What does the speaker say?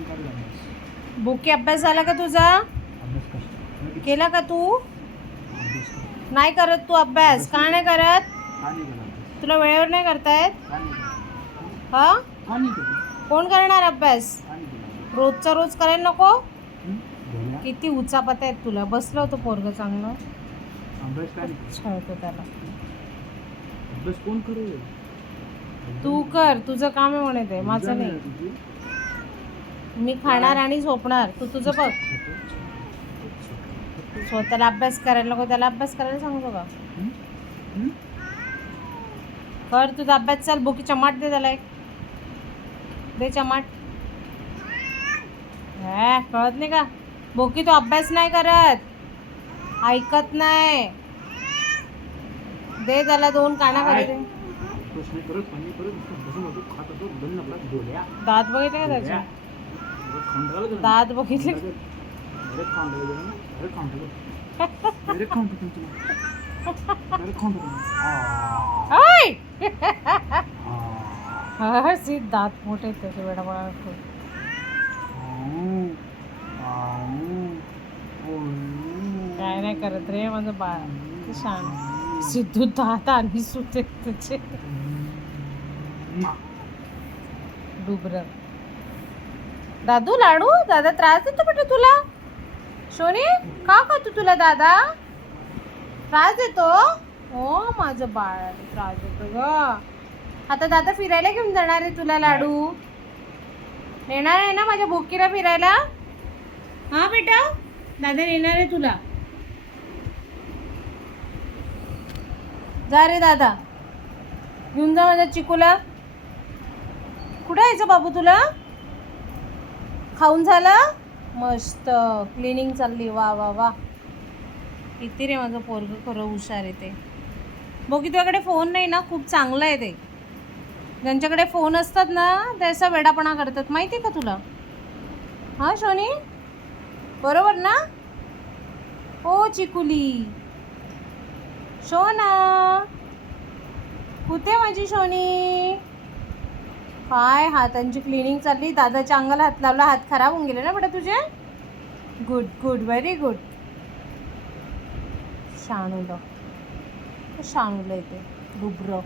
Phone कर अभ्यास. बुकी अभ्यास झाला का तुझा? अभ्यास कसं केला का तू? अभ्यास कर. नाही करत तू अभ्यास? का नाही करत? का नाही केला अभ्यास? तुला वेळेवर नाही करतायत? का नाही केला? हा? का नाही केला? कोण करणार अभ्यास? का नाही केला? रोजचा रोज करायला नको? घोड्या किती उचापत आहेत तुला. बसलं होतं पोरग चांगलं. अभ्यास का नाही केला? छळतो त्याला. अभ्यास कोण करेल? तू कर, तुझं काम आहे म्हणे ते, माझं नाही. तुझी मी खाणार आणि झोपणार. तू तुझं बघ. स्वतःला अभ्यास करायला नको, त्याला अभ्यास करायला सांगतो का? कर तुझा अभ्यास. चल बुकी चमाट दे त्याला एक. दे चमाट. कळत नाही का? बोकी तो अभ्यास नाही करत, ऐकत नाही. दे त्याला 2 काना खाली दे. प्रश्न करत पाणी करत बसून होतो खात होतो बंद नकला डोल्या दात बघितले का त्याचे? दात बघितले? डायरेक्ट खाऊन टाकलं. डायरेक्ट खाऊन टाकलं. डायरेक्ट खाऊन टाकलं. डायरेक्ट खाऊन टाकलं. हा सीट दात मोठे आहेत त्याचे वेडा बळा. काय नाही करत रे माझं बाळ. ते शान. सिद्धू दात आणि सुटे त्याचे. डुबर. दादू लाडू. दादा त्रास देतो बेटा तुला? सोनी का खातो तुला दादा? त्रास देतो? हो माझं बाळ त्रास देतो ग. आता दादा फिरायला घेऊन जाणार आहे तुला लाडू. नेणार आहे ना माझ्या बोकीला फिरायला? हा बेटा दादा नेणार आहे तुला. जा रे दादा, घेऊन जा माझ्या चिकूला. कुठे यायचं बाबू तुला? खाऊन झालं? मस्त क्लिनिंग चालली. वा वा वा. किती रे माझं पोरग खरं हुशार आहे ते. बघ तुझ्याकडे फोन नाही ना, खूप चांगलं आहे ते. ज्यांच्याकडे फोन असतात ना ते असा वेडापणा करतात, माहिती आहे का तुला? हां शोनी बरोबर ना? हो चिकुली. शोना कुठे माझी शोनी? काय हातांची क्लिनिंग चालली. दादाच्या अंगाला हात लावला, हात खराब होऊन गेले ना बेटा तुझे? Good good very good. शाणूला शाणूला येते डुबरं.